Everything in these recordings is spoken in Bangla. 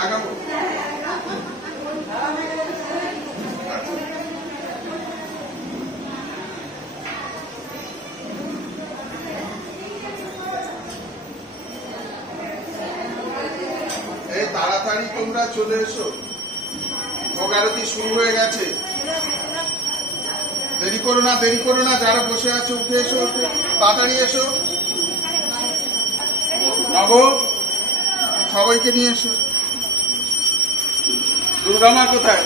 লাগাবো। এই তাড়াতাড়ি তোমরা চলে এসো, ভোগ আরতি শুরু হয়ে গেছে। দেরি করো না, দেরি করো না, যারা বসে আছো উঠে এসো, তাড়াতাড়ি এসো। নব সবাইকে নিয়ে এসো। দুর্গা মা কোথায়?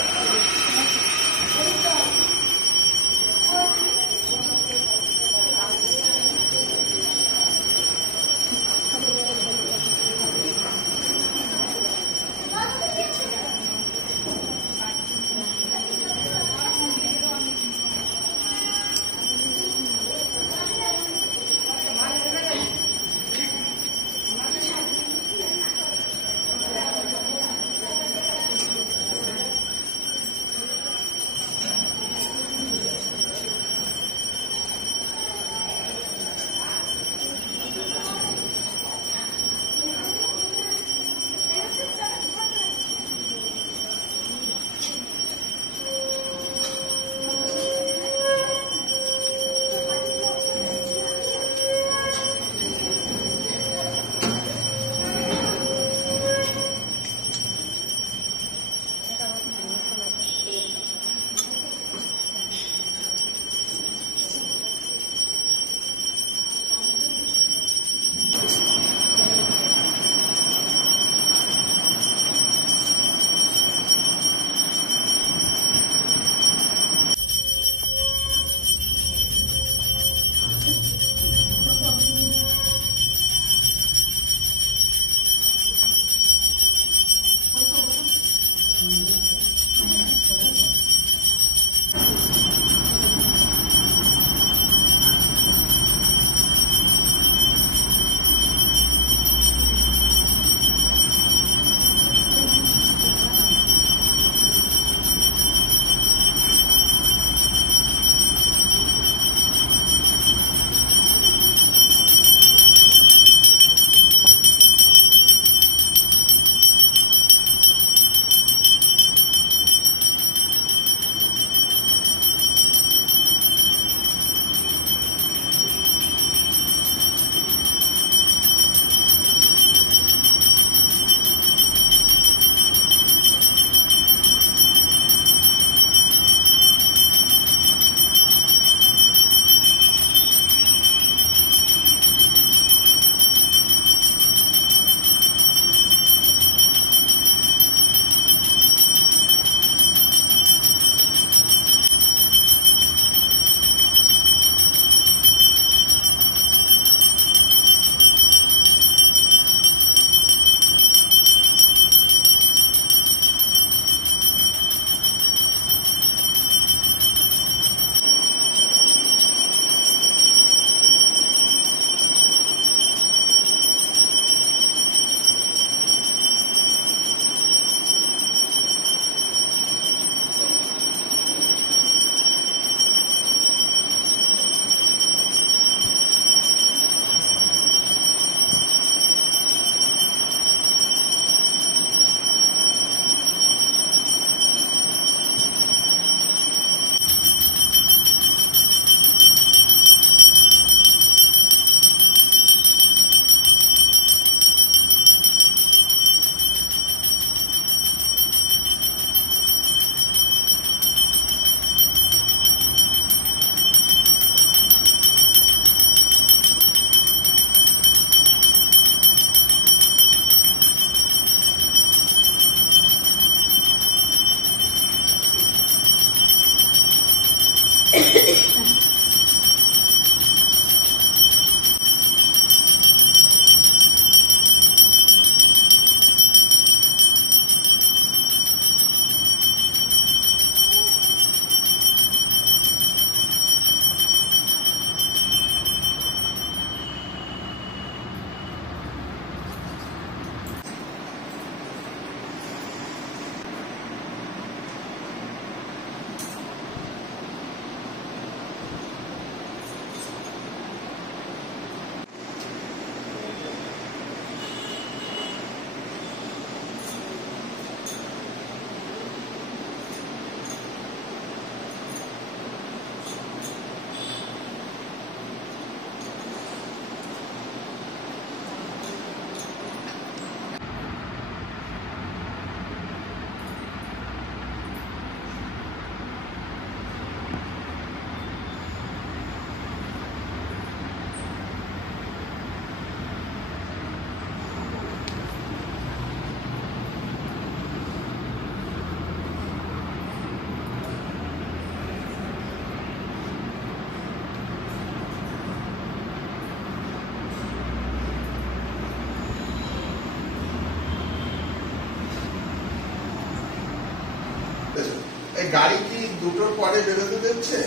এই গাড়ি কি দুটোর পরে বেরোতে দিচ্ছে?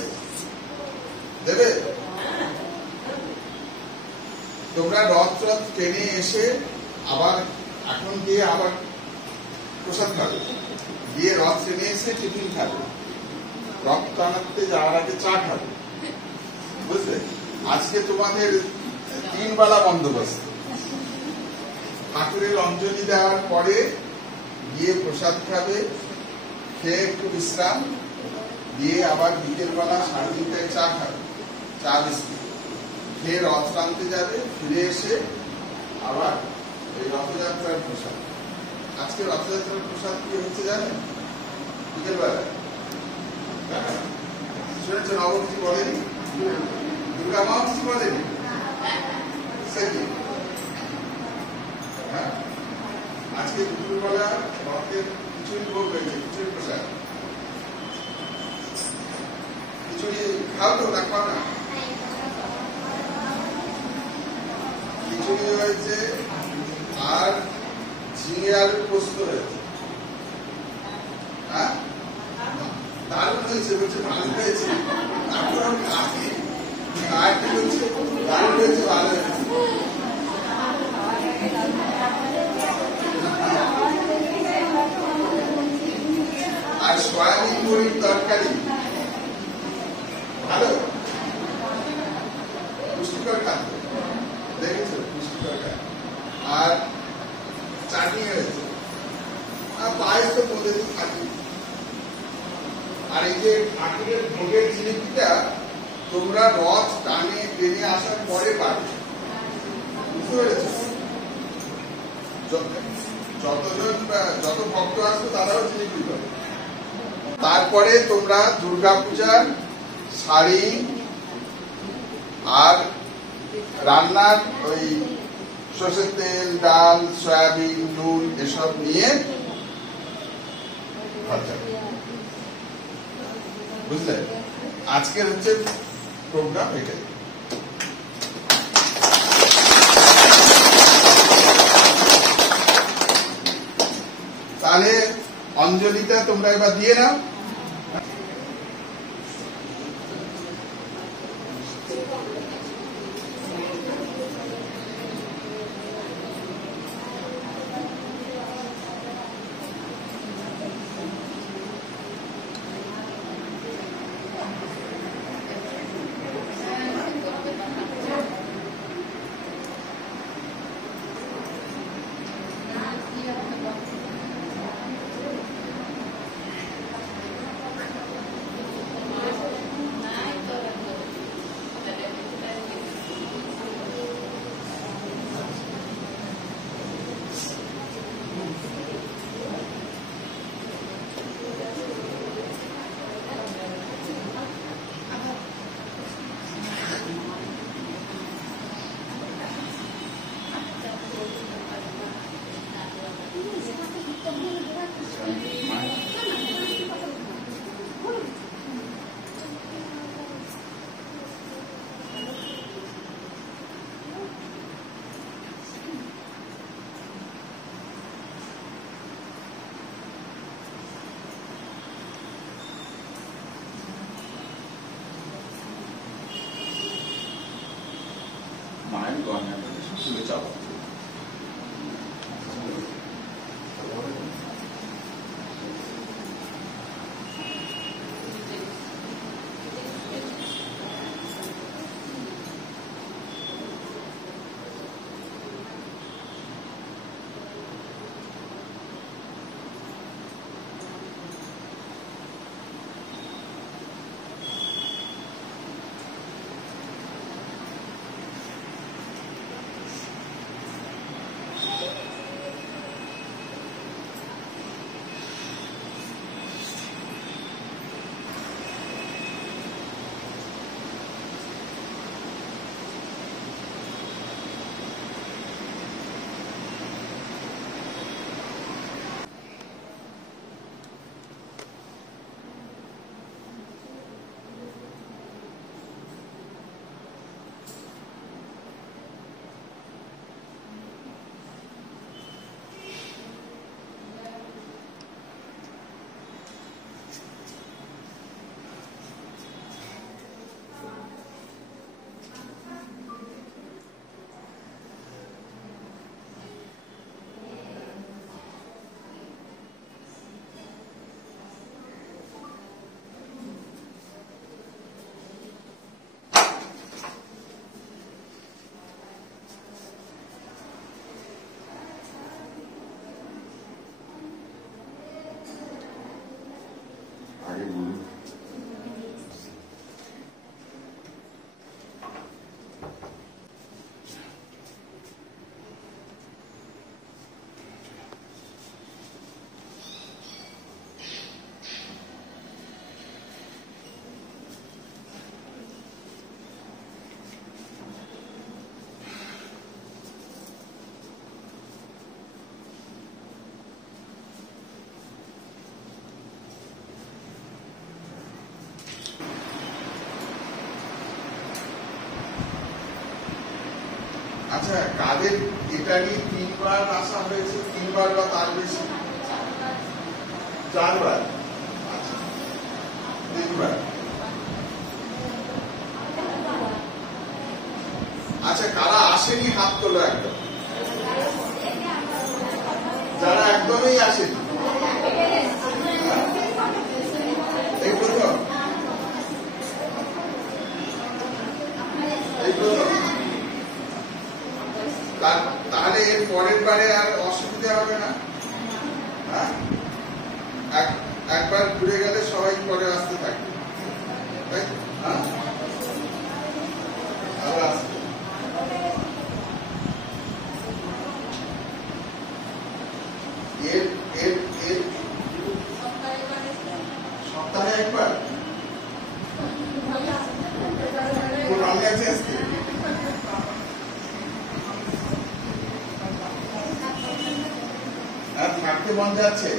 দেবে? তোমরা রথ ট্রেনে এসে আবার এখন গিয়ে আবার প্রসাদ খাবে, গিয়ে রথ ট্রেনে এসে টিফিন খাবে, রথ টানাতে যাওয়ার আগে চা খাবে, বুঝলে? আজকে তোমাদের 3 বেলা বন্দোবস্ত। ঠাকুরের অঞ্জলি দেওয়ার পরে গিয়ে প্রসাদ খাবে, খেয়ে একটু বিশ্রাম দিয়ে আবার বিকেল বেলা 3:30টায় চা খাবে, চা বিস্কুট খেয়ে রথ টানতে যাবে, ফিরে এসে আবার এই রথযাত্রার প্রসাদ। আজকে রথযাত্রার প্রসাদ কি হচ্ছে জানেন? বিকেল বেলায় শুনেছেন? অবধি বলেনি, দুর্গা মা কিছু বলেনি, আজকে দুপুরবেলা রথের খিচুড়ি ভোগ হয়েছে, খিচুড়ি প্রসাদ। খিচুড়ি খাও তো, না খাও না? খিচুড়ি হয়েছে আর ঝিঙে আলুর পোস্ত হয়েছে। হ্যাঁ, দারুণ হয়েছে, বলছে ভালো হয়েছে। তারপর আমি খাচ্ছি, খাইতে বলছে দারুণ হয়েছে, ভালো হয়েছে। আর সয়াবিন বড়ির তরকারি ভালো, পুষ্টিকর খাদ্য, দেখেছো? পুষ্টিকর খাদ্য। আর চাটনি হয়েছে, আর পায়েস তো মধ্যে থাকি। আর এই যে ঠাকুরের ভোগের জিনিসটা তোমরা রথ টানে ট্রেনে আসার পরে পাবে, বুঝতে পেরেছো? যত ভক্ত আসবে তারাও জিনিস পাবে। তারপরে তোমরা দুর্গাপূজার শাড়ি আর রান্নার ওই সর্ষের তেল, ডাল, সয়াবিন, নুন এসব নিয়ে বুঝলে? আজকের হচ্ছে প্রোগ্রাম এটাই। তাহলে অঞ্জলিটা তোমরা এবার দিয়ে নাও। মায়ের গয়নাটা তুলে চাওয়া আচ্ছা, কাদের এটা নিয়ে 3 বার আসা হয়েছে? 3 বার বা তার বেশি? 4 বার। আচ্ছা, 3 বার। আচ্ছা, কারা আসেনি হাত তোলো একদম। যারা একদমই আসেনি, এই প্রথম, তাহলে এর পরের বারে আর অসুবিধা হবে না? হ্যাঁ, একবার ঘুরে গেলে সবাই পরে আসতে থাকবে, তাই? হ্যাঁ, আবার আসতে সপ্তাহে একবার। আমি আছি আজকে আর থাকতে মন যাচ্ছে,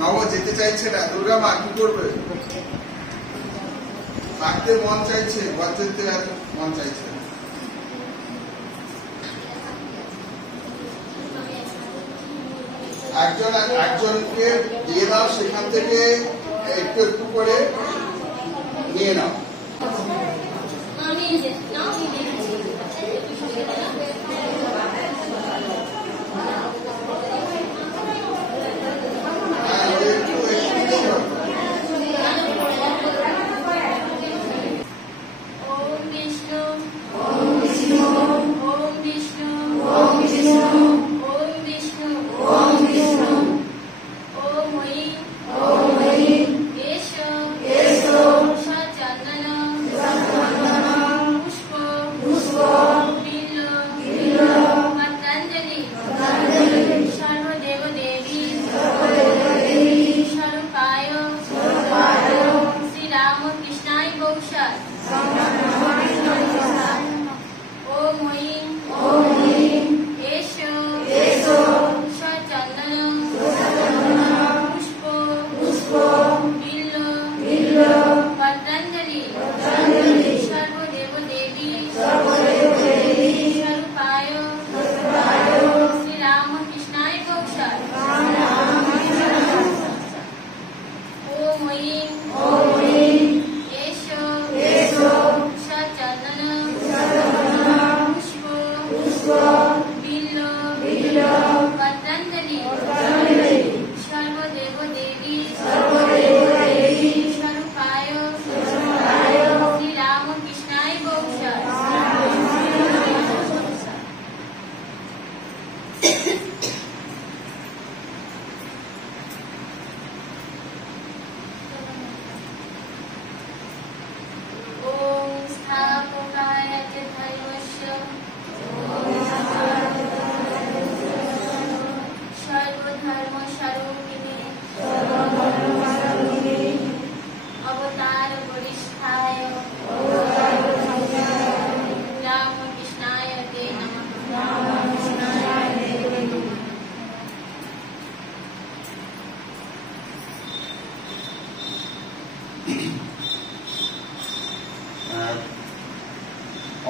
নব যেতে চাইছে না। দুর্গা মা কি করবে? থাকতে মন চাইছে, ঘর যেতে মন চাইছে। একজনকে দিয়ে দাও, সেখান থেকে একটু একটু করে নিয়ে নাও।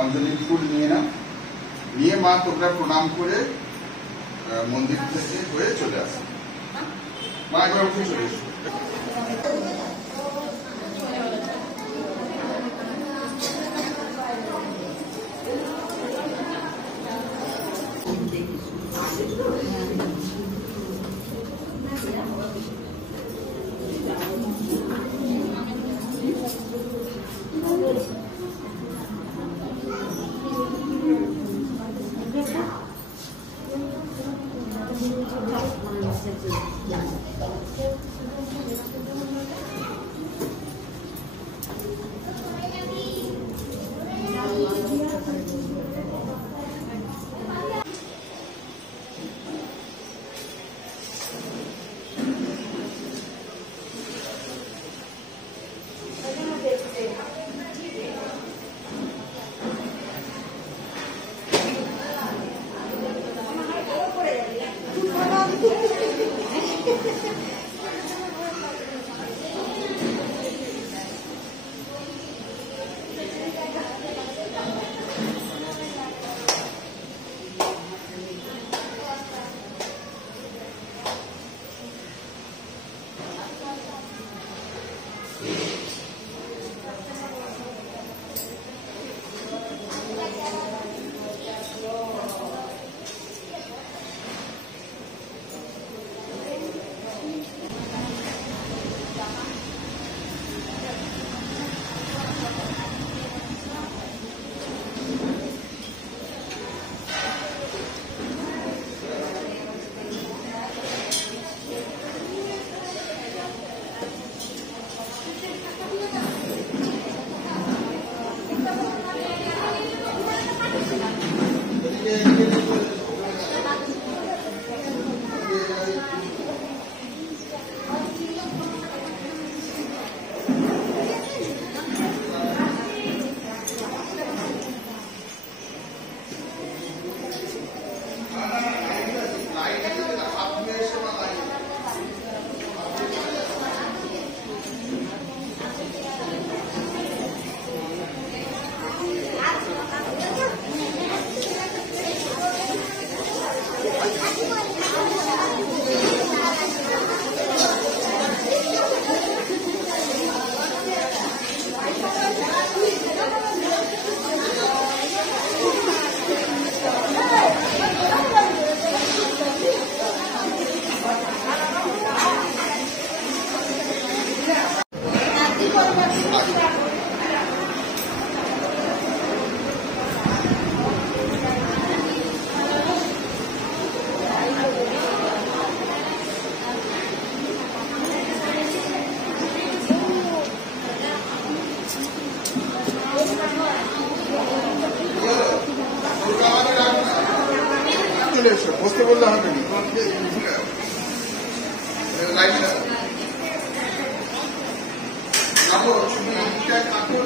অঞ্জলি ফুল নিয়ে না, নিয়ে মা তোমরা প্রণাম করে মন্দির থেকে হয়ে চলে আসো। মা একবার উঠে চলে এসো।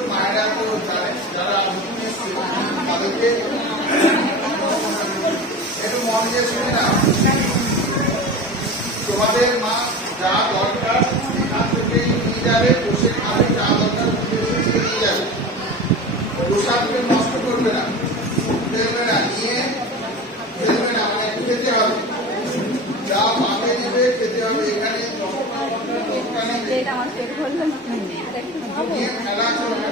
মায়েরা তো যারা তাদেরকে একটু মন দিয়ে শুনে না, তোমাদের মা যা দরকার সেখান থেকেই নিয়ে যাবে, বসে খাবে, যা দরকার নিয়ে যাবে, প্রসাদকে নষ্ট করবে না, ফেলবে না, নিয়ে ফেলবে না, মানে খেতে হবে, যা পাবে নেবে খেতে হবে। এখানে খেলা চলবে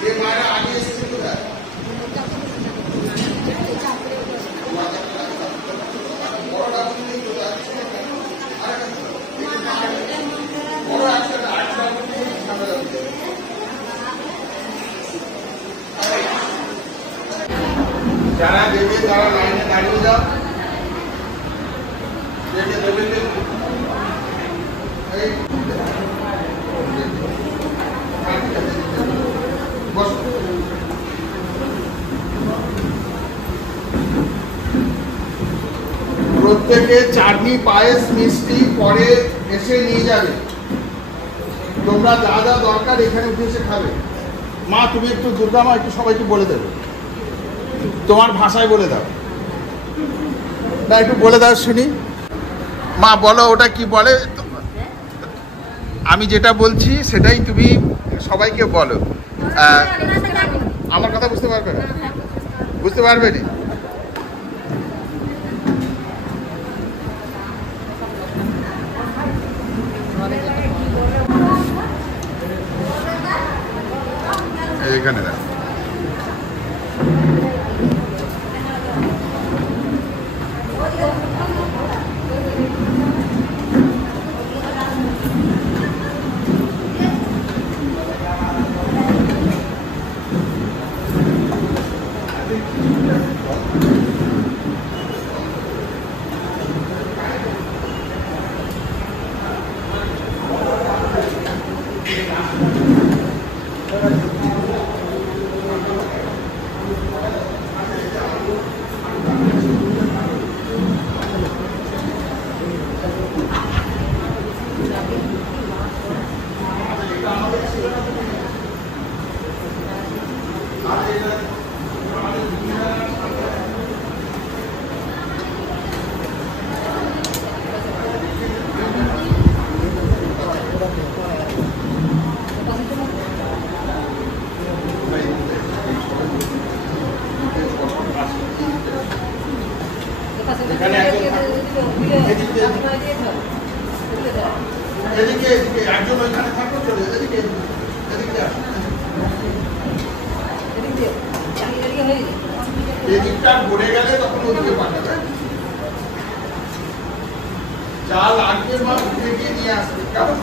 যে মায়েরা আগে এসেছে কোথায় বড়টা বড় একটা যারা দেবে তারা লাইনে দাঁড়িয়ে যাও, দেখে দেবে প্রত্যেকে চাটনি পায়েস মিষ্টি পরে এসে নিয়ে যাবে। তোমরা যা যা দরকার এখানে উঠে এসে খাবে। মা তুমি একটু দুর্গা মা একটু সবাইকে বলে দেবে, তোমার ভাষায় বলে দাও না, একটু বলে দাও শুনি। মা বলো ওটা কি বলে, আমি যেটা বলছি সেটাই তুমি সবাইকে বলো। আমার কথা বুঝতে পারবে না? বুঝতে পারবে না? এখানে না এদিকে এদিকে একজন ওইখানে থাকো, চলে এদিকে এদিকে এদিকটা ভরে গেলে তখন ওদিকে পাঠাবে। যা লাগবে মা উঠে গিয়ে নিয়ে আসবে, কেমন?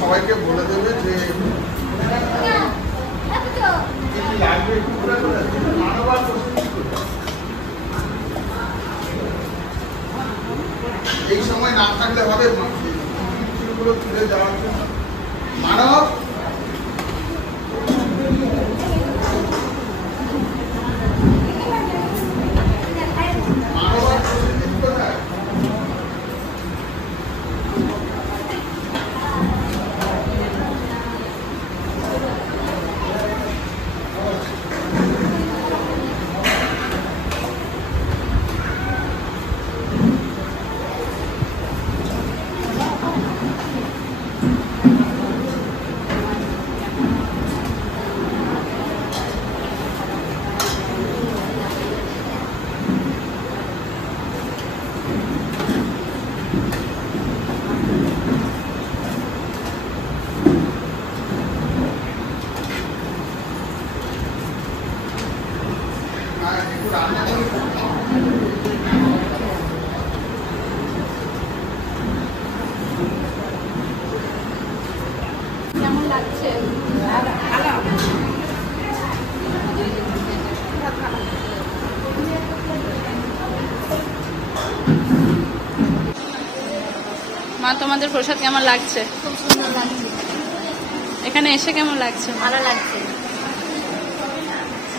সবাইকে বলে দেবে যে লাগবে, এই সময় না থাকলে হবে তুলে যাওয়ার জন্য। মানব লাগছে? মা, তোমাদের প্রসাদ কেমন লাগছে? খুব সুন্দর লাগছে। এখানে এসে কেমন লাগছে? ভালো লাগছে।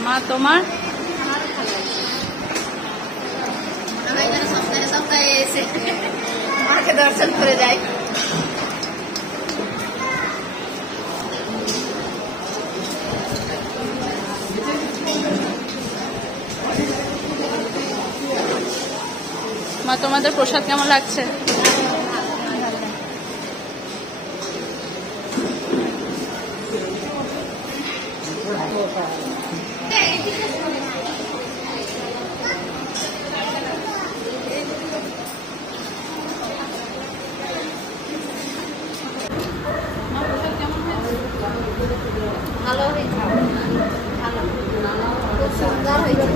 মা, তোমার? আমারও ভালো লাগছে। আমরা এখানে সপ্তাহে সপ্তাহে এসে মাকে দর্শন করে যাই। মা, তোমাদের প্রসাদ কেমন লাগছে? ভালো হয়েছে, ভালো, খুব সুন্দর হয়েছে।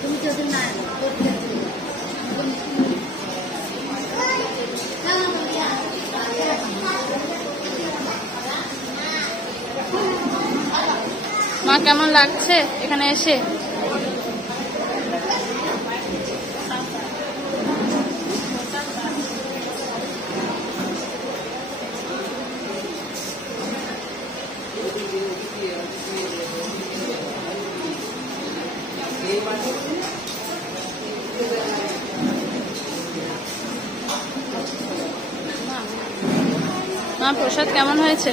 তুমি যদি না মা, কেমন লাগছে এখানে এসে? মা, প্রসাদ কেমন হয়েছে?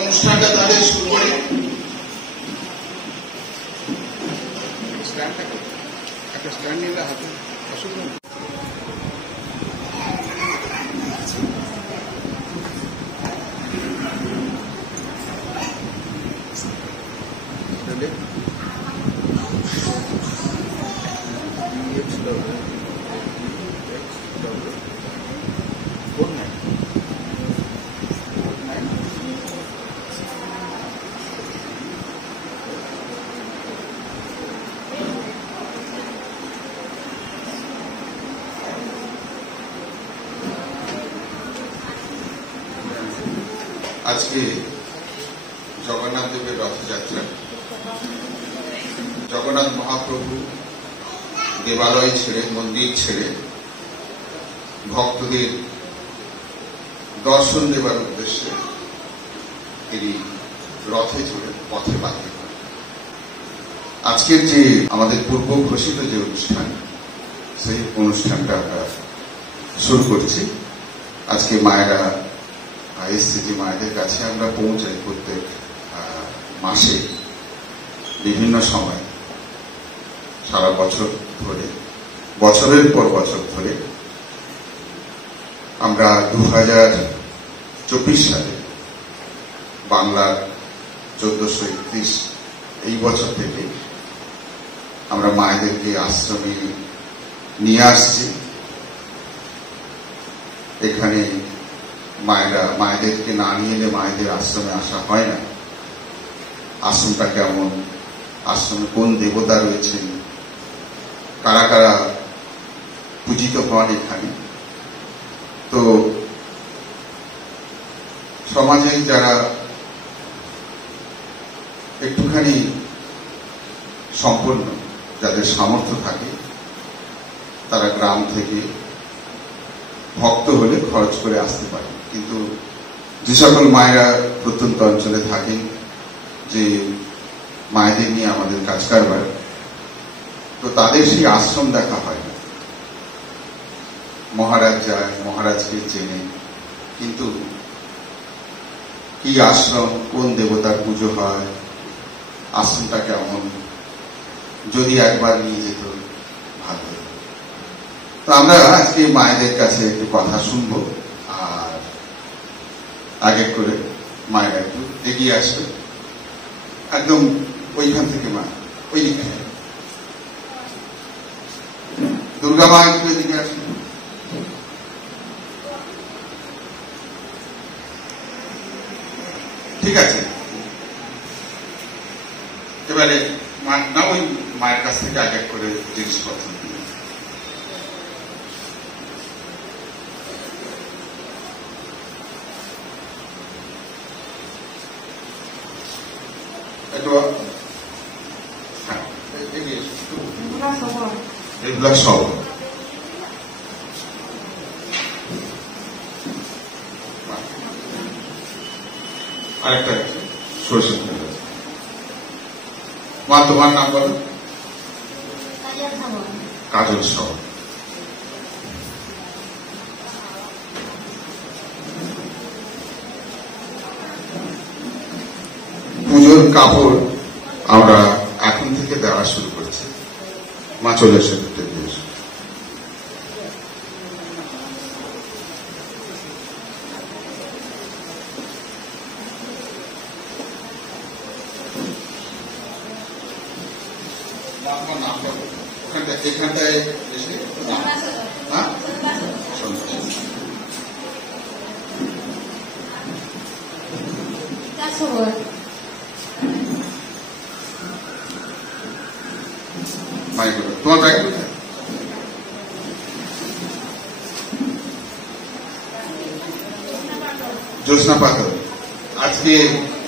অনুষ্ঠানটা তাহলে শুরু করি। একটা স্ট্যান্ড নিলে হাতে অসুবিধা নেই। আজকে জগন্নাথ দেবের রথযাত্রা। জগন্নাথ মহাপ্রভু দেবালয় ছেড়ে, মন্দির ছেড়ে ভক্তদের দর্শন দেবার উদ্দেশ্যে তিনি রথে চড়ে পথে বাঁধতে পারেন। আজকের যে আমাদের পূর্ব ঘোষিত যে অনুষ্ঠান, সেই অনুষ্ঠানটা আমরা শুরু করছি। আজকে মায়েরা এসছে, যে মায়েদের কাছে আমরা পৌঁছাই প্রত্যেক মাসে বিভিন্ন সময়, সারা বছর ধরে, বছরের পর বছর ধরে। আমরা 2024 সালে বাংলার 1431 এই বছর থেকে আমরা মায়েদেরকে আশ্রমে নিয়ে আসছি। এখানে মায়েদেরকে না নিয়ে এলে মায়েদের আশ্রমে আসা হয় না। আশ্রমটা কেমন, আশ্রমে কোন দেবতা রয়েছেন, কারা কারা পূজিত হন এখানে, তো সমাজে যারা একটুখানি সম্পন্ন, যাদের সামর্থ্য থাকে, তারা গ্রাম থেকে ভক্ত হলে খরচ করে আসতে পারে। কিন্তু যে সকল মায়েরা প্রত্যন্ত অঞ্চলে থাকেন, যে মায়েদের নিয়ে আমাদের কাজ কারবার, তো তাদের সেই আশ্রম দেখা হয় না। মহারাজ যায়, মহারাজকে চেনে, কিন্তু কি আশ্রম, কোন দেবতার পুজো হয়, আশ্রমটা কেমন, যদি একবার নিয়ে যেত ভালো হতো। তো আমরা আজকে মায়েদের কাছে একটু কথা শুনবো, আর আগে করে মায়েরা একটু এগিয়ে আসবে, একদম ওইখান থেকে মা ওই দিকে, দুর্গা মা একটু এদিকে আসবে। ঠিক আছে, এবারে না ওই মায়ের কাছ থেকে আগে করে জিনিসপত্র দিন। এগুলা সব আরেকটা সরষে মা, তোমার নাম বলো? কাজল সহ। পুজোর কাপড় আমরা এখন থেকে দেওয়া শুরু করেছি। মা চলে এসে এখানটায় এসে তোমার ব্যাগ কোথায়? জ্যোৎস্না পাথর। আজকে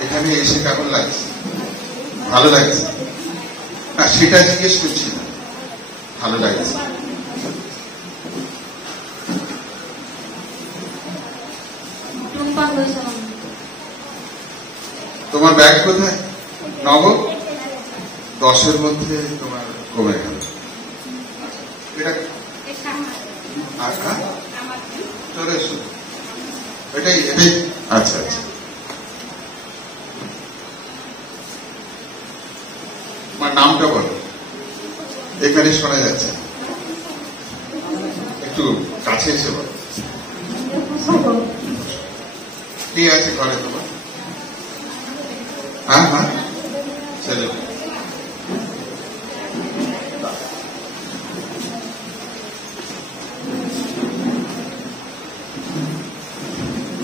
এখানে এসে কেমন লাগছে? ভালো লাগছে না, সেটা জিজ্ঞেস করছি না, ভালো লাগছে। তোমার ব্যাগ কোথায়? নগদ 10-এর মধ্যে তোমার কমে গেল। চলে এসো, এটাই এটাই। আচ্ছা আচ্ছা, আমার নামটা বলো, এখানে শোনা যাচ্ছে, একটু কাছে এসে বলো। কি আছে ঘরে তোমার? হ্যাঁ হ্যাঁ, ছেলে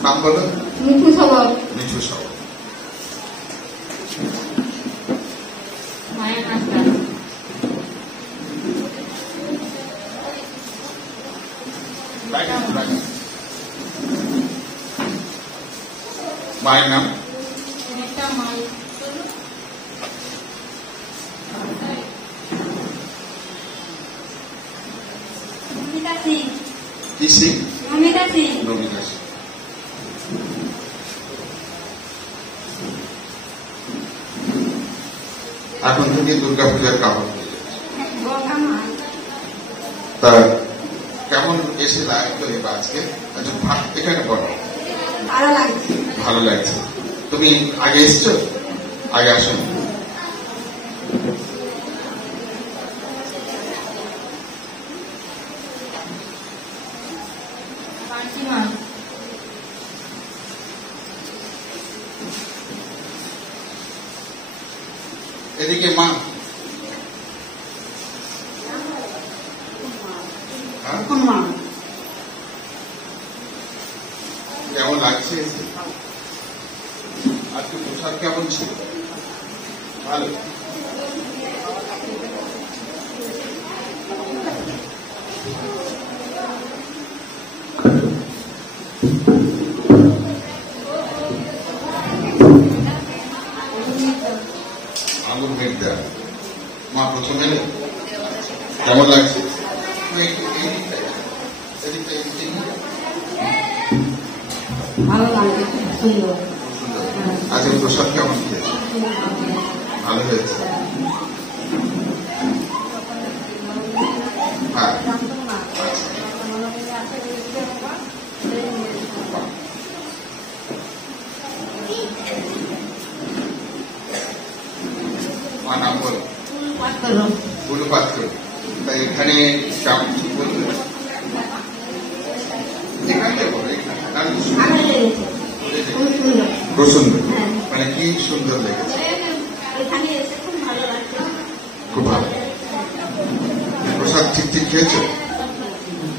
নাম বলো? মিঠু সবল। মিঠু সবল। মায়ের নাম মায়ের নাম কি সিং? নমিতা সিং। নমিতা সিং। এখন থেকে দুর্গাপূজার কাপড় হয়ে যাচ্ছে। তা কেমন এসে লাগতো এই আজকে? এখানে বলো। ভালো লাগছে। ভালো লাগছে। তুমি আগে এসছো? আগে আসো। এদিকে মা। কেমন লাগছে? আজকে পোশাক কেমন ছিল? ভালো। আগুন মেঘদা মা প্রথম এলে কেমন লাগছে? ভালো লাগছে, সুন্দর। আজকে প্রসাদ কেমন খেয়েছে? ভালো হয়েছে। হ্যাঁ, মা নাম বলো। বুলু পাত্র। তাই এখানে কেমন কি বলবে? এখানে বলো, এখানে খুব সুন্দর। মানে কি সুন্দর লেগেছে? খুব ভালো। প্রসাদ ঠিক ঠিক খেয়েছো?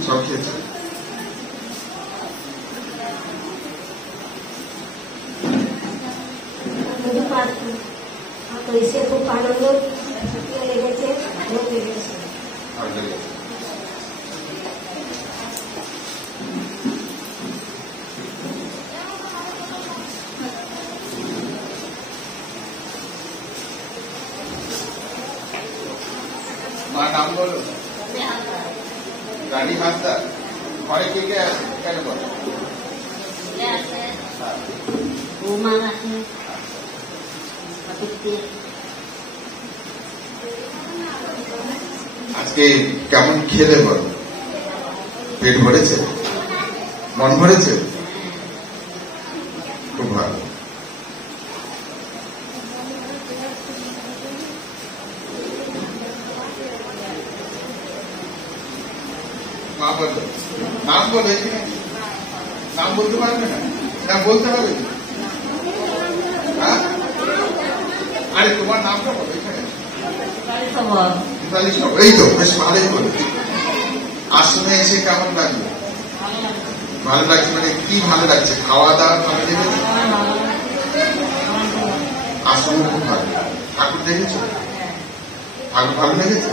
সব খেয়েছো? খুব আনন্দ লেগেছে, ভালো লেগেছে। মার নাম বলো। রানী হাসদার। ঘরে কে কে আছে? কেন বলো? আজকে কেমন খেলে বলো? পেট ভরেছে? মন ভরেছে? খুব ভালো। মা বলো, নাম বলো। এখানে নাম বলতে পারবে না? নাম বলতে হবে। হ্যাঁ, আরে তোমার নামটা বলো। এখানে এই তো বেশ ভালোই বলো। আশ্রমে এসে কেমন লাগলো? ভালো লাগছে। মানে কি ভালো লাগছে? খাওয়া দাওয়া ভালো লেগেছে? আশ্রম খুব ভালো। ঠাকুর দেখেছো? ঠাকুর ভালো লেগেছে?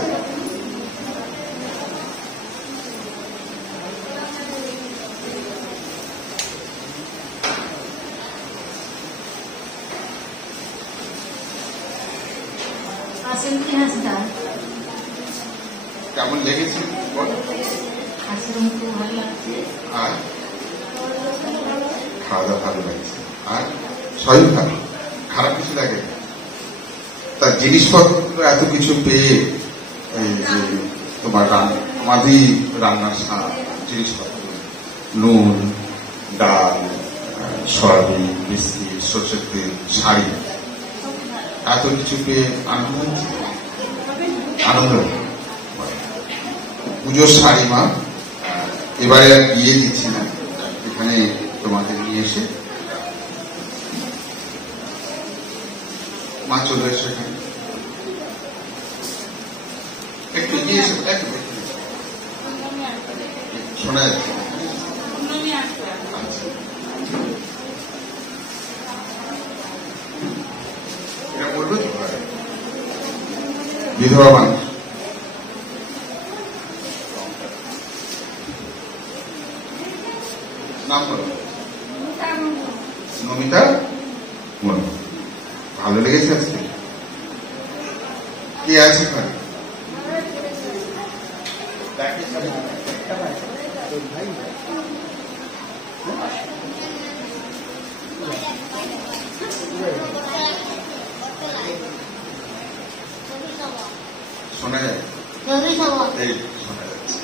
কেমন লেগেছে বলো? আর খাওয়া দাওয়া ভালো লাগছে। আর সবই ভালো, খারাপ কিছু লাগে না। তার জিনিসপত্র এত কিছু পেয়ে, এই যে তোমার মাদি রান্নার জিনিসপত্র, নুন, ডাল, সয়াবিন, বিস্কিট, সরষের তেল, শাড়ি, এত কিছু পেয়ে আনন্দ হচ্ছে। আনন্দ। পুজোর শাড়ি মা এবারে আর গিয়ে দিচ্ছি না, এখানে তোমাদের নিয়ে এসে মা চলে এসে এখানে একটু গিয়ে এসে শোনা যাচ্ছে। এটা বলবে তো বিধবা মানুষ। নাম বলো। নমিতা মন্ডল। ভালো লেগেছে আজকে? কে আছে শোনা যায়? এই শোনা যাচ্ছে।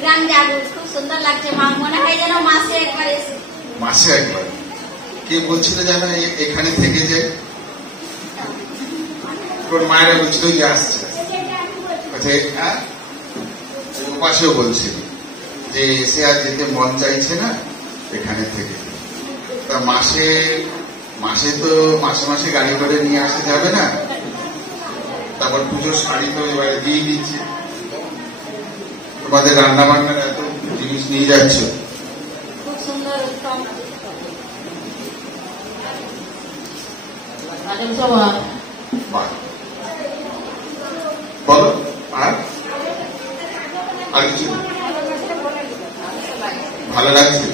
গ্রাম জাগরণ খুব সুন্দর লাগছে। মা মনে হয় যেন মাসে একবার এসে। মাসে একবার কে বলছিল যেন এখানে থেকে যায়, তোর মায়েরা বলছিল যে আসছে, উপাসেও বলছিল যে সে আর যেতে মন চাইছে না, এখানে থেকে। তা মাসে তো মাসে মাসে গাড়ি করে নিয়ে আসতে যাবে না, তারপর পুজোর শাড়ি তো এবারে দিয়ে দিচ্ছে, তোমাদের রান্না বান্নার এত জিনিস নিয়ে যাচ্ছ, খুব সুন্দর। বলো আর কিছু ভালো লাগছে?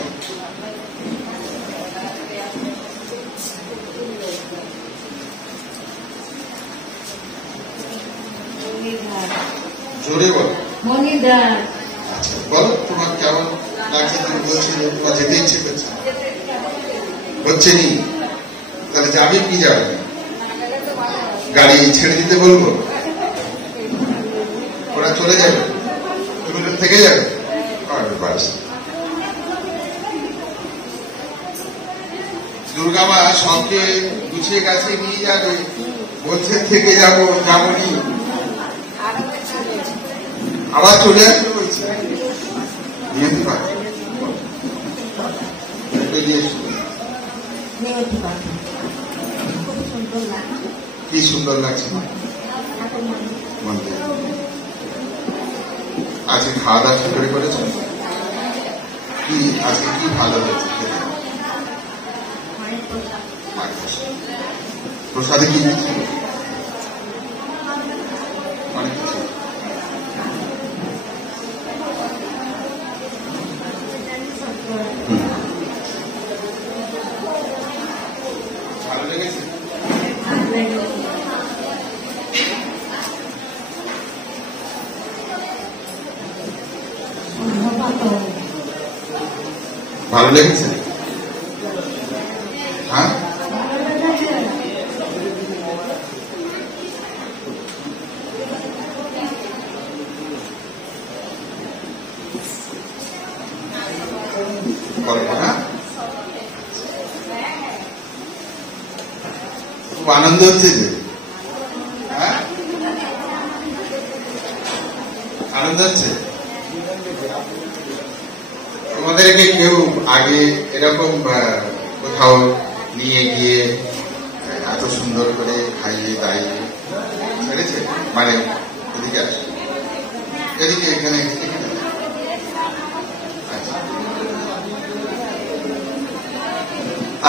জোরে বলো। আচ্ছা বলো তোমার কেমন লাগছে? তুমি বলছিলে তোমার যেতে ইচ্ছে করছে, হচ্ছে নি, তাহলে যাবে কি যাবে? গাড়ি ছেড়ে দিতে বলবো, ওরা চলে যাবে, তুমি থেকে যাবে? দুর্গা মা সবকে গুছিয়ে গাছে নিয়ে যাবে, বলছে থেকে যাবো, যাবনি, আবার চলে আসবে বলছে। নিয়তি পাঠ কি সুন্দর লাগছে। আজকে খাওয়া দাওয়া কি করে করেছ? কি আজকে কি ভালো হয়েছে? প্রসাদে কি দিচ্ছে? অনেক কিছু। ভালো লেগেছে? ভালো লেগেছে? হ্যাঁ, খুব আনন্দ হচ্ছে যে, হ্যাঁ আনন্দ হচ্ছে। তোমাদেরকে কেউ আগে এরকম কোথাও নিয়ে গিয়ে এত সুন্দর করে খাইয়ে দাইয়ে ছেড়েছে? মানে এদিকে আসে, এদিকে এখানে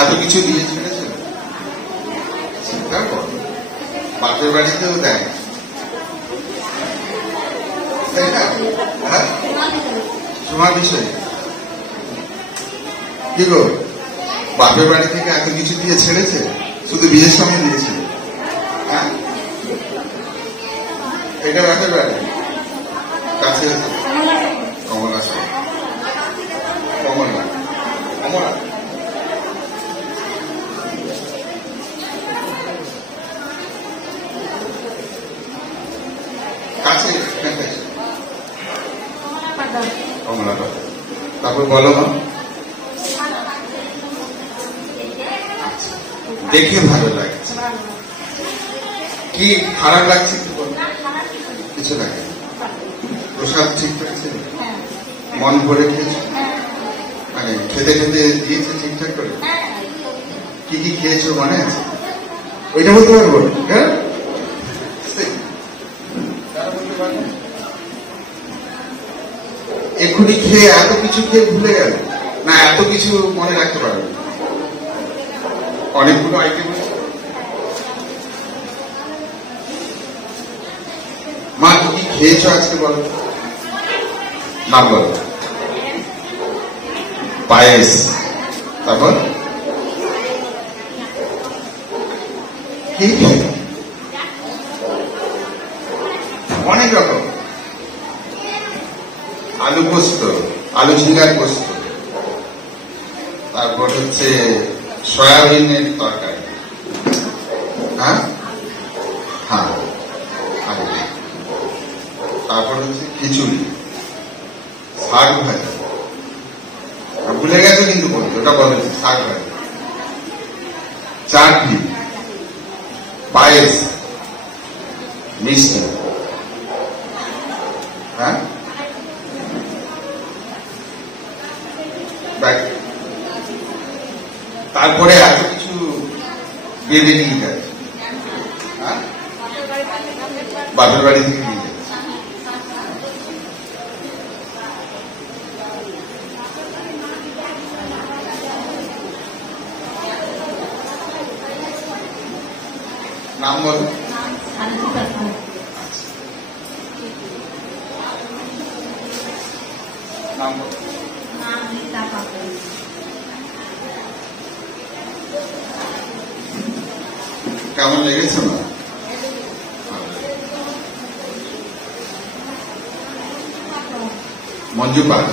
এত কিছু দিয়ে ছেড়েছে? বাপের বাড়িতেও দেয়, তাই না? হ্যাঁ, তোমার বিষয় কি গো, বাপের বাড়ি থেকে এত কিছু দিয়ে ছেড়েছে? শুধু বিয়ের সময় দিয়েছে? হ্যাঁ, এটা বাপের বাড়ি কাছে কমলা, কমলা কমলা কাছে, কমলা পাতা। তারপর বলো মা, দেখে ভালো লাগছে। কি খারাপ লাগছে? কিছু লাগে? প্রসাদ ঠিকঠাক ছিল? মন ভরে খেয়েছো? মানে খেতে খেতে দিয়েছে ঠিকঠাক করে? কি কি খেয়েছো মনে আছে? ওইটা বলতে পারবো? হ্যাঁ, এক্ষুনি খেয়ে এত কিছু খেয়ে ভুলে গেল না? এত কিছু মনে রাখতে পারবে? অনেকগুলো আইটেম। মা কি কি খেয়েছো আজকে বলো? নাম বলো। পায়েস, তারপর কি অনেক রকম, আলু পোস্ত, আলু ঝিঙ্গার পোস্ত, তারপর হচ্ছে সয়াবিনের তরকারি, হ্যাঁ হ্যাঁ, তারপর হচ্ছে খিচুড়ি, শাক ভাজা, ভুলে গেছে কিন্তু বলতে, ওটা বলেছে শাক ভাজা, চাটনি, পায়েস, মিষ্টি, হ্যাঁ তারপরে এত কিছু বেঁধে নিয়ে যায়, হ্যাঁ বাপের বাড়ি থেকে নিয়ে যায়। নাম বলো, নাম বলো। কেমন লেগেছে না? মঞ্জু পাল,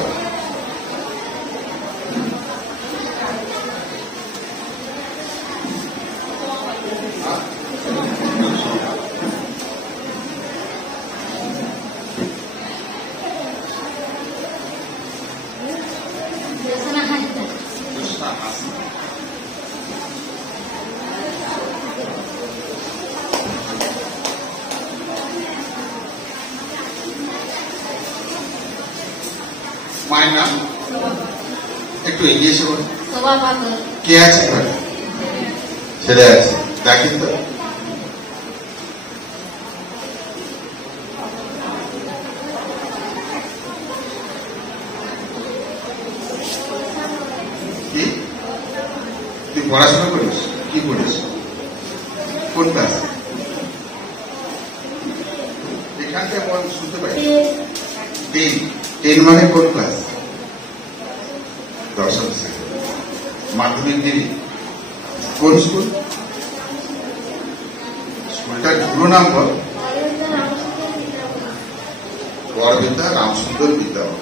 মায়ের নাম একটু এগিয়ে এসে বলুন। কে আছে ঘরে? ছেলে আছে, দেখেন তো। কি তুই পড়াশোনা করিস? কি করিস? কোন ক্লাস? এখান থেকে বল, শুনতে পাই। 10 মানে কোন ক্লাস? 10ম শ্রেণী, মাধ্যমিক দিবি। কোন স্কুল? স্কুলটার পুরো নাম বল। গড়বেতা রামসুন্দর বিদ্যালয়।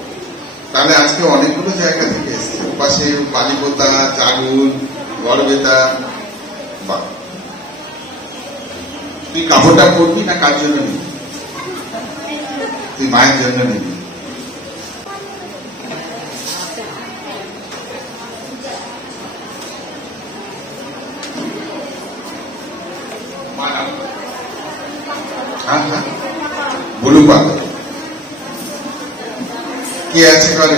তাহলে আজকে অনেকগুলো জায়গা থেকে এসছে, পাশে বালিপোতা, চাগুল, গড়বেতা। বা তুই কাপড়টা পরবি না কার জন্য নিবি? তুই মায়ের জন্য নিবি। হ্যাঁ হ্যাঁ, বুলু পাতা। কে আছে ঘরে?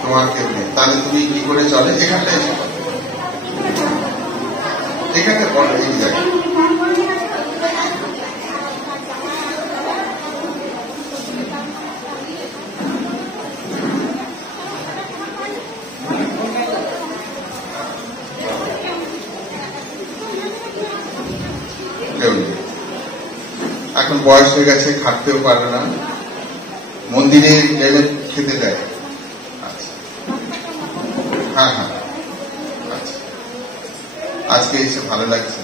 তোমার কেউ নেই, তাহলে তুমি কি করে চলে? এখানটায় এসে এখানটা বলো, এই জায়গায় এখন বয়স হয়ে গেছে, খাটতেও পারে না, মন্দিরে গেলে খেতে দেয়। আচ্ছা হ্যাঁ হ্যাঁ, আচ্ছা আজকে এসে ভালো লাগছে।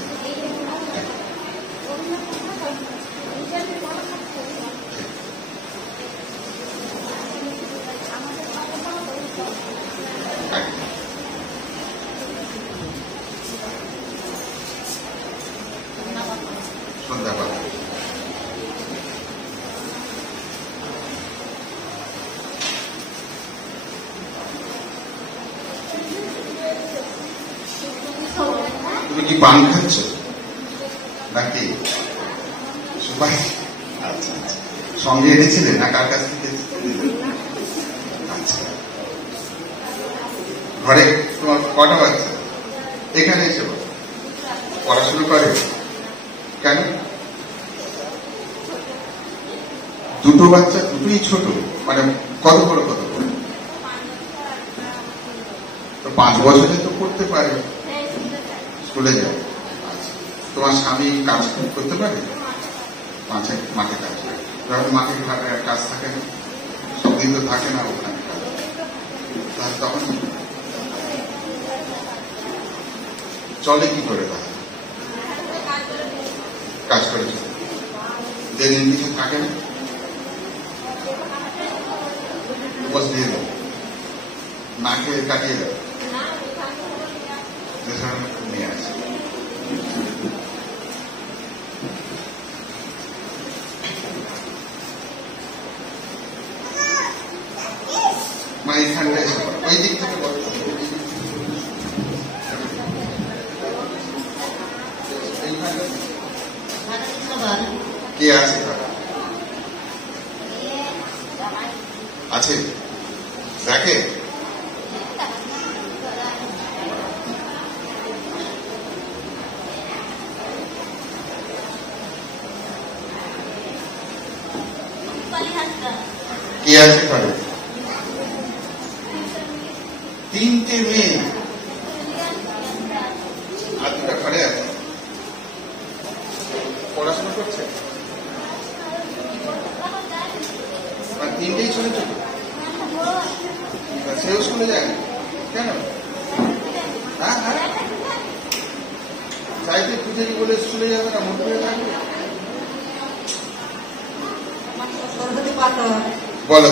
সন্ধ্যাবেলা তুমি কি পান খাচ্ছ নাকি সবাই? আচ্ছা আচ্ছা, সঙ্গে এনেছিলে না কার কাছ থেকে? আচ্ছা, ঘরে তোমার কটা বাচ্চা? এখানে এসে পড়াশোনা করে কেন? দুটো বাচ্চা, দুটোই ছোট, মানে কত বড় কত বড়? তো 5 বছরে তো পড়তে পারে, স্কুলে যায়। আচ্ছা, তোমার স্বামী কাজ করতে পারে? মাঠে কাজ করে, মাঠে কাজ থাকে না, সবদিন তো থাকে না ওখানে কাজ, তখন চলে কি করে তাহলে? কাজ করে চলে, দিন কিছু থাকে না, উপোস দিয়ে দেয়, না খেয়ে কাটিয়ে দেয়, নিয়ে আসে। মানে এখানটা এসে ওই দিক থেকে কে আছে আছে দেখে? কে আছে ঘরে? 3টে মেয়ে আর 2টা ঘরে আছে, পড়াশোনা করছে। 3টেই ছোট ছোট, সেও স্কুলে যায় না কেন? হ্যাঁ হ্যাঁ, চাইতে পুজোরি বলে স্কুলে যাবে না, মন করে থাকবে। বলো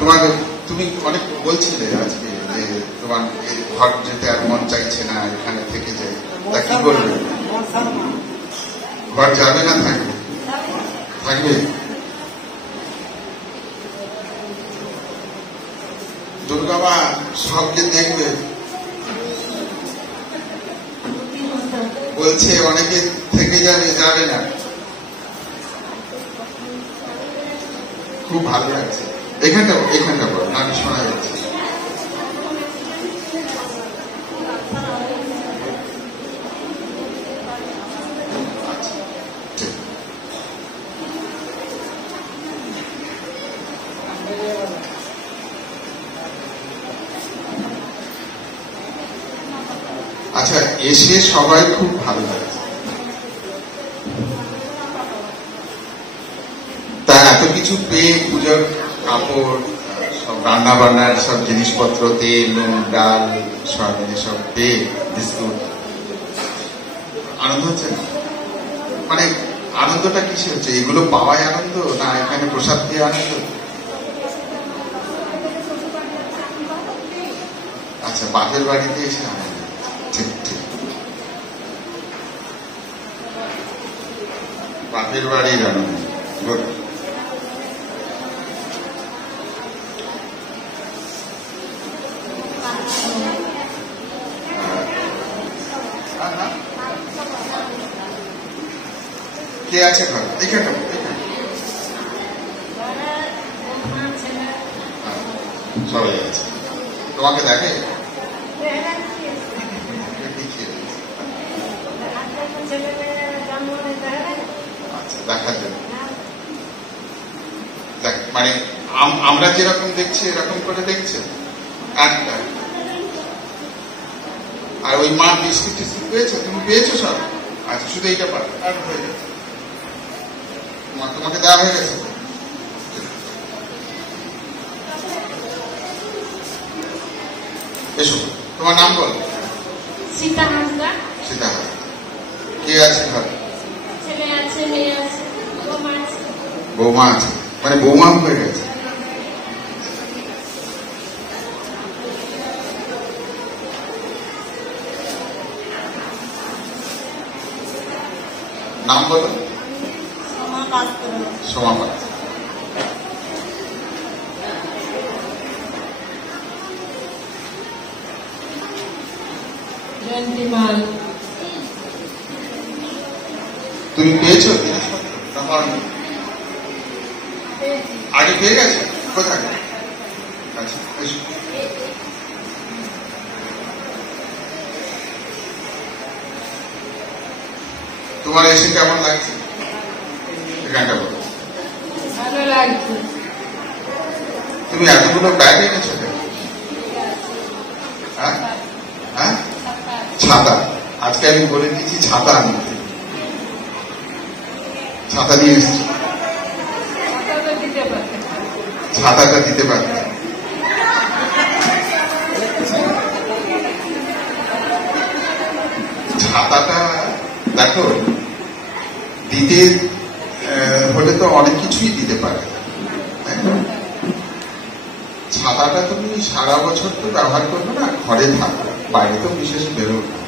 তোমার তুমি অনেক বলছিলে আজকে যে তোমার ঘর যেতে আর মন চাইছে না, এখানে থেকে যায়, তা কি করবে? ঘর যাবে না থাকবে? থাকবে। দুর্গা মা সবকে দেখবে, বলছে অনেকে থেকে যাবে না। খুব ভালো লাগছে এখানটা বল, নাকি শোনা যাচ্ছে? আচ্ছা, এসে সবাই খুব ভালো লাগছে। তা এত কিছু পেয়ে, পুজোর কাপড়, সব রান্না বান্নার সব জিনিসপত্র, তেল, নুন, ডাল, সয়াবিন, সব পেয়ে, বিস্কুট, আনন্দ হচ্ছে না? মানে আনন্দটা কিসে হচ্ছে? এগুলো পাওয়াই আনন্দ, না এখানে প্রসাদ দিয়ে আনন্দ? আচ্ছা, বাপের বাড়িতে এসে আনন্দ। ঠিক ঠিক, বাপের বাড়ির আনন্দ। কে আছে ঘরে? এখানটা সবাই আছে। তোমাকে দেখে? আচ্ছা, দেখার জন্য। মানে আমরা যেরকম দেখছি এরকম করে দেখছে একটা। আর ওই মা বিস্কুট টিস্কুট পেয়েছো? তুমি পেয়েছো সব? আচ্ছা, শুধু এইটা পারো, আর হয়ে গেছে, তোমাকে দেওয়া হয়ে গেছে। এসো, তোমার নাম বল। সীতা হাসদা। সীতা হাসদা। কে আছে ঘরে? ছেলে আছে, মেয়ে আছে, বৌমা আছে। বৌমা আছে, মানে বৌমা হয়ে গেছে। নাম বলো। সোমা পাত্র। তুমি পেয়েছো আগে? পেয়ে গেছো? কোথায়? আচ্ছা, তোমার এসে কেমন লাগছে? এখানটা বলো। ভালো লাগছে। তুমি এতগুলো ব্যাগ এনেছো? হ্যাঁ হ্যাঁ, ছাতা। আজকে আমি বলে দিয়েছি ছাতা আনতে, ছাতা নিয়ে এসেছি। ছাতাটা দিতে পারবে? ছাতাটা দেখো দিতে হলে তো অনেক কিছুই দিতে পারে, তাই না? ছাতাটা তুমি সারা বছর তো ব্যবহার করবে না, ঘরে থাকো, বাইরে তো বিশেষ বেরো না।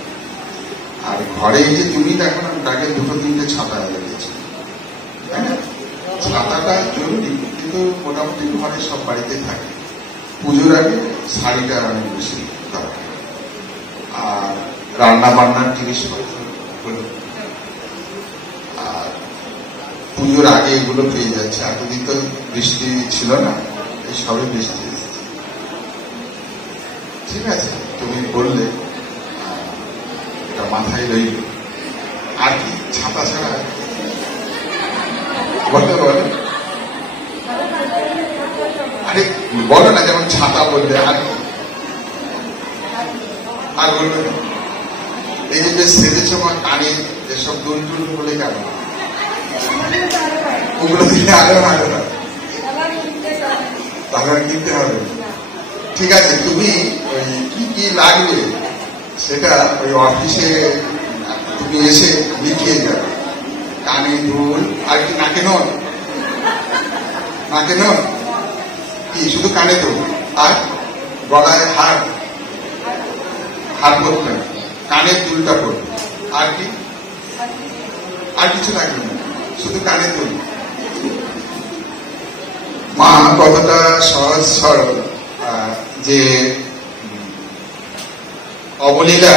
আর ঘরে এই যে তুমি দেখো না, আগে 2-3টে ছাতা লেগেছে, তাই না? ছাতাটা জরুরি, কিন্তু মোটামুটি ঘরে সব বাড়িতে থাকে। পুজোর আগে শাড়িটা অনেক বেশি দরকার। আর রান্না বান্নার জিনিসপত্র হলো, আর পুজোর আগে এগুলো পেয়ে যাচ্ছে। এতদিন তো বৃষ্টি ছিল না, এই সবে বৃষ্টি এসেছে। ঠিক আছে, তুমি বললে এটা মাথায় রইল। আর কি ছাতা ছাড়া বলতে বলো, আরে বলো না, যেমন ছাতা বললে আর কি, আর বলবে না। এই যে বেশ সেজেছে আমার কানে যেসব দুল টুল বলে কেন, ওগুলো দিলে আরো ভালো হয়, তাহলে কিনতে হবে। ঠিক আছে, তুমি ওই কি কি লাগবে সেটা ওই অফিসে তুমি এসে লিখিয়ে যাবে। কানে দুল, আর কি নাকে নন, নাকে নন কি শুধু কানে দুল, আর গলায় হার, হার পরবেন, কানের দুলটা পরবে, আর কি, আর কিছু লাগবে না, শুধু কানের দুল। মা কতটা সহজ সরল, যে অবলীলা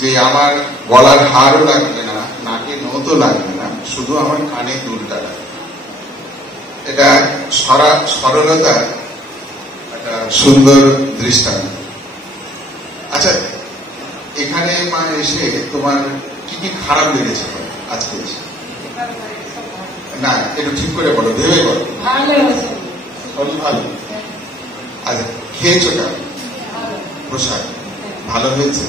যে আমার গলার হারও লাগবে না, নাকে নথও লাগবে না, শুধু আমার কানে দুলটা লাগবে। এটা সরলতা একটা সুন্দর দৃষ্টান্ত। আচ্ছা, এখানে মা এসে তোমার কি কি খারাপ লেগেছে আজকে এসে? না, একটু ঠিক করে বলো, ভেবে বলো। ভালো। আচ্ছা, খেয়েছো কেমন? প্রসাদ ভালো হয়েছে?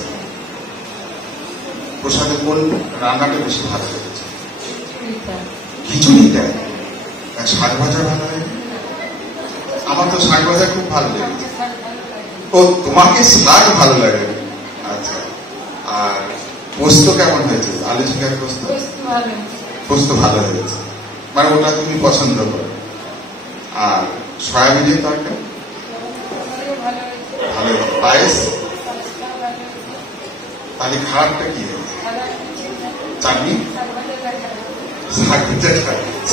প্রসাদে কোন রান্নাটা বেশি ভালো লেগেছে? খিচুড়িটা। শাক ভাজা ভালো লাগে? আমার তো শাক ভাজা খুব ভালো লেগেছে। ও, তোমাকে শাক ভালো লাগে? আচ্ছা, আর পোস্ত কেমন হয়েছে? আলু ঝিঙার পোস্ত? পোস্ত ভালো হয়েছে, মানে ওটা তুমি পছন্দ করো। আর সয়াবিনের তরকারি ভালো, পায়েস? তাহলে খারাপটা কি হয়েছে? চাটনি,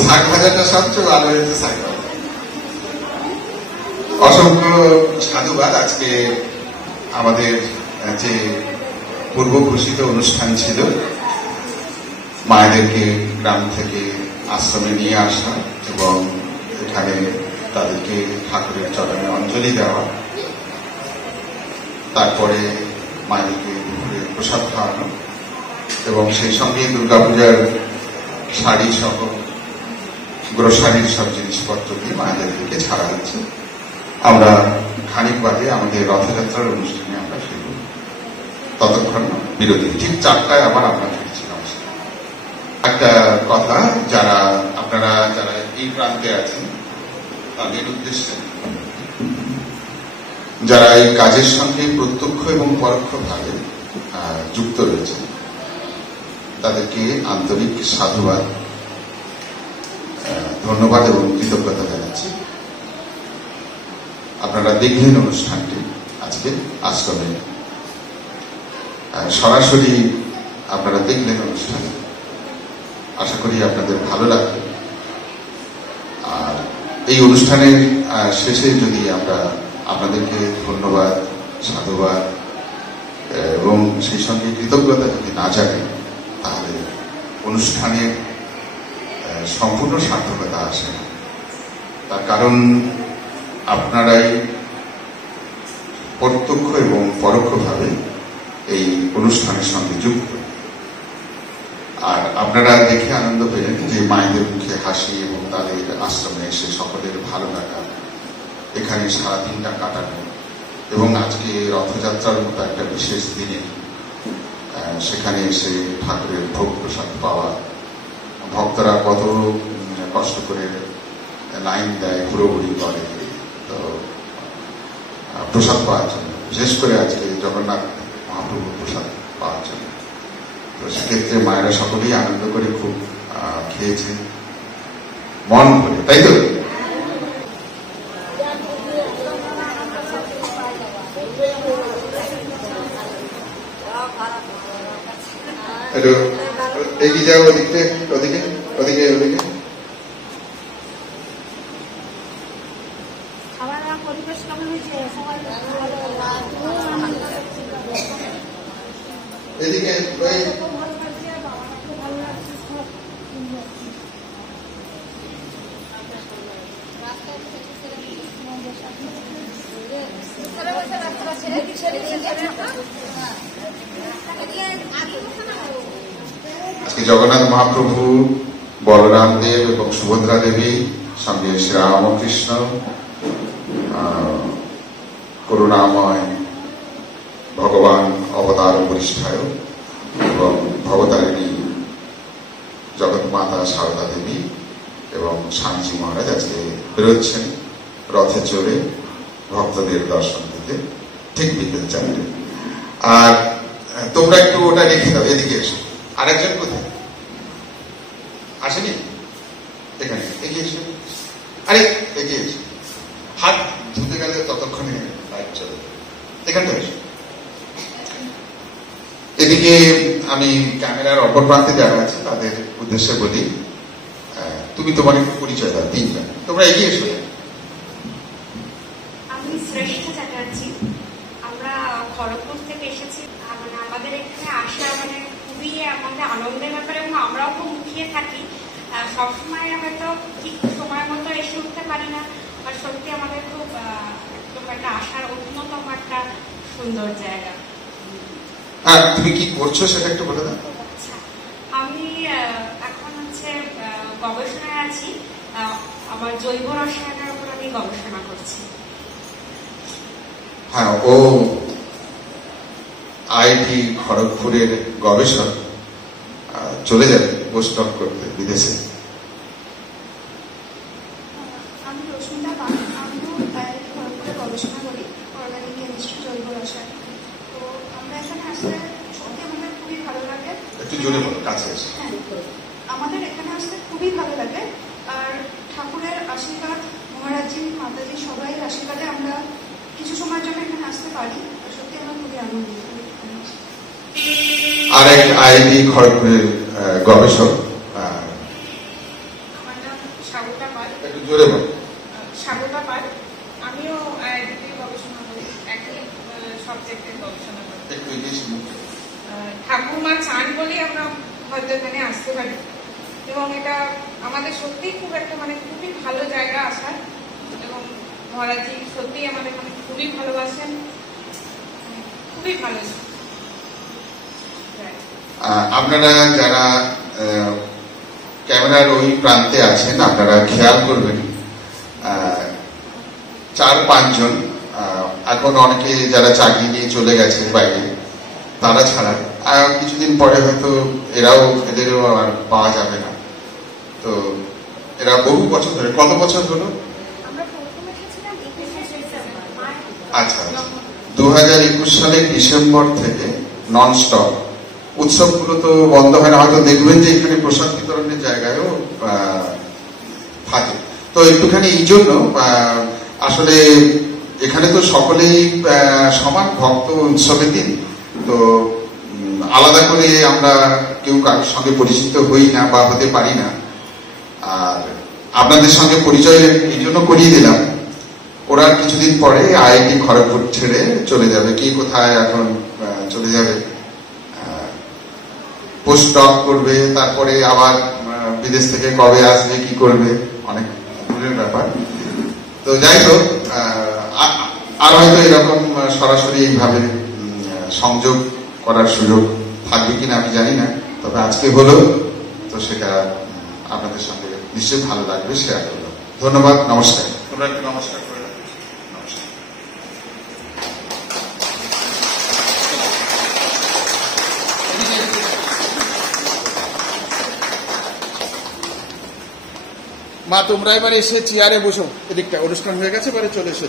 শাক ভাজাটা সবচেয়ে ভালো হয়েছে। শাক ভাজা। অসংখ্য সাধুবাদ। আজকে আমাদের যে পূর্ব ঘোষিত অনুষ্ঠান ছিল, মায়েদেরকে গ্রাম থেকে আশ্রমে নিয়ে আসা এবং এখানে তাদেরকে ঠাকুরের চরণে অঞ্জলি দেওয়া, তারপরে মায়েদেরকে দুপুরে প্রসাদ খাওয়ানো, এবং সেই সঙ্গে দুর্গাপূজার শাড়ি সহ গ্রোসারির সব জিনিসপত্র দিয়ে মায়েদেরকে ছাড়া হচ্ছে। আমরা খানিক বাদে আমাদের রথযাত্রার অনুষ্ঠানে আমরা ফিরব। ততক্ষণ বিরতি। ঠিক 4টায় আবার আমরা ফিরছিলাম। একটা কথা, আপনারা যারা এই প্রান্তে আছেন তাদের উদ্দেশ্যে, যারা এই কাজের সঙ্গে প্রত্যক্ষ এবং পরোক্ষভাবে যুক্ত রয়েছে, তাদেরকে আন্তরিক সাধুবাদ, ধন্যবাদ এবং কৃতজ্ঞতা জানাচ্ছি। আপনারা দেখলেন অনুষ্ঠানটি আজকে আশ্রমে, সরাসরি আপনারা দেখলেন অনুষ্ঠান। আশা করি আপনাদের ভালো লাগবে। আর এই অনুষ্ঠানের শেষে যদি আমরা আপনাদেরকে ধন্যবাদ, সাধুবাদ এবং সেই সঙ্গে কৃতজ্ঞতা যদি না জানাই, তাহলে অনুষ্ঠানের সম্পূর্ণ সার্থকতা আসে না। তার কারণ আপনারাই প্রত্যক্ষ এবং পরোক্ষভাবে এই অনুষ্ঠানের সঙ্গে যুক্ত। আর আপনারা দেখে আনন্দ পেলেন যে মায়েদের মুখে হাসি এবং তাদের আশ্রমে এসে সকলের ভালো লাগা, এখানে সারাদিনটা কাটানো, এবং আজকে রথযাত্রার মতো একটা বিশেষ দিনে সেখানে এসে ঠাকুরের ভোগ প্রসাদ পাওয়া। ভক্তরা কত কষ্ট করে লাইন দেয়, ঘুরোঘুরি করে তো প্রসাদ পাওয়ার জন্য, বিশেষ করে আজকে জগন্নাথ মহাপ্রভুর প্রসাদ পাওয়ার জন্য। তো সেক্ষেত্রে মায়েরা সকলেই আনন্দ করে খুব খেয়েছে মন করে, তাই তো? এগিয়ে যাও ওদিকে ওদিকে ওদিকে ওদিকে। এদিকে আজকে জগন্নাথ মহাপ্রভু, বলরাম দেব এবং সুভদ্রা দেবী, সঙ্গে শ্রীরামকৃষ্ণ, করুণাময় ভগবান অবতার বরিষ্ঠায় এবং ভবতারিণী জগৎমাতা সারদা দেবী এবং স্বামীজি মহারাজ আজকে বেরোচ্ছেন রথে চড়ে ভক্তদের দর্শন দিতে ঠিক বিকেল 4টে। আর তোমরা একটু ওটা রেখে দাও, এদিকে এসো। আরেকজন কোথায় আসেনি? এখানে এগিয়ে এসো। আরে এগিয়ে এসো, হাত ধুতে গেলে ততক্ষণে লাইট চলে। এখানটা এসো। এদিকে আমি ক্যামেরার অপর প্রান্তে যারা আছে তাদের উদ্দেশ্যে বলি, তুমি তোমার একটু পরিচয় দাও, 3 জন। তোমরা এগিয়ে এসো। আমি শ্রেষ্ঠ চ্যাটার্জি, আমরা খড়গপুর থেকে এসেছি। মানে আমাদের এখানে আসা মানে খুবই আমাদের আনন্দের ব্যাপার এবং আমরাও খুব মুখিয়ে থাকি। সবসময় হয়তো ঠিক সময় মতো এসে উঠতে পারি না, আর সত্যি আমাদের খুব একদম একটা আসার অন্যতম একটা সুন্দর জায়গা। তুমি কি করছো সেটা একটু বলে দাও। আচ্ছা, আমি এখন হচ্ছে গবেষণায় আছি, আমার জৈব রসায়নের উপর আমি গবেষণা করছি। হ্যাঁ, ও আইআইটি খড়গপুরের গবেষক, চলে যাবে পোস্টডক করতে বিদেশে। আমি রশ্মিতা পাল, আমিও আইআইটি খড়গপুরে গবেষণা করি অর্গানিক কেমিস্ট্রি, জৈব রসায়ন। তো আমরা এখানে আসলে সত্যি আমাদের খুবই ভালো লাগে। একটু জোরে বলো, কাছে এসে। হ্যাঁ, আমাদের এখানে আসতে খুবই ভালো লাগে। আর ঠাকুরের আশীর্বাদ, মহারাজজি, মাতাজি সবাই আশীর্বাদে আমরা কিছু সময়ের জন্য এখানে আসতে পারি। সত্যি আমরা খুবই আনন্দিত। আর এক আইআইটি খড়গপুরের গবেষক, আমার নাম স্বাগতা পাল। একটু জোরে বলো। স্বাগতা পাল, আমিও আইআইটিতে গবেষণা করি, একই সাবজেক্টের গবেষণা করি। একটু এগিয়ে এসে মুখ। ঠাকুরমা চান বলেই আমরা হয়তো এখানে আসতে পারি এবং এটা আমাদের সত্যিই খুব একটা মানে খুবই ভালো জায়গা আসার। এবং মহারাজজি সত্যিই আমাদের এখানে খুবই ভালোবাসেন, খুবই ভালো। আপনারা যারা ক্যামেরার ওই প্রান্তে আছেন আপনারা খেয়াল করবেন, 4-5 জন, এখন অনেকে যারা চাকরি নিয়ে চলে গেছে বাইরে, তারা ছাড়া কিছুদিন পরে হয়তো এদেরও আর পাওয়া যাবে না। তো এরা বহু বছর ধরে, কত বছর হলো? আচ্ছা, 2021 সালের ডিসেম্বর থেকে ননস্টপ। উৎসবগুলো তো বন্ধ হয় না, হয়তো দেখবেন যে এখানে প্রসাদ বিতরণের জায়গায়ও থাকে। তো একটুখানি এই জন্য আসলে এখানে তো সকলেই সমান ভক্ত, উৎসবের দিন তো আলাদা করে আমরা কেউ কারোর সঙ্গে পরিচিত হই না বা হতে পারি না। আর আপনাদের সঙ্গে পরিচয় এই জন্য করিয়ে দিলাম, ওরা কিছুদিন পরে আইআইটি খড়গপুর ছেড়ে চলে যাবে। কি কোথায় এখন চলে যাবে, পোস্টডক করবে, তারপরে আবার বিদেশ থেকে কবে আসবে, কি করবে, অনেক দূরের ব্যাপার। তো যাই হোক, আর হয়তো এরকম সরাসরি এইভাবে সংযোগ করার সুযোগ থাকবে কিনা আমি জানি না, তবে আজকে হলো, তো সেটা আপনাদের সঙ্গে নিশ্চয়ই ভালো লাগবে, শেয়ার করবো। ধন্যবাদ, নমস্কার। তোমরা একটু নমস্কার করে রাখো। নমস্কার। মা তোমরা এবারে এসে চেয়ারে বসো, এদিকটা অনুষ্ঠান হয়ে গেছে, এবারে চলে এসো।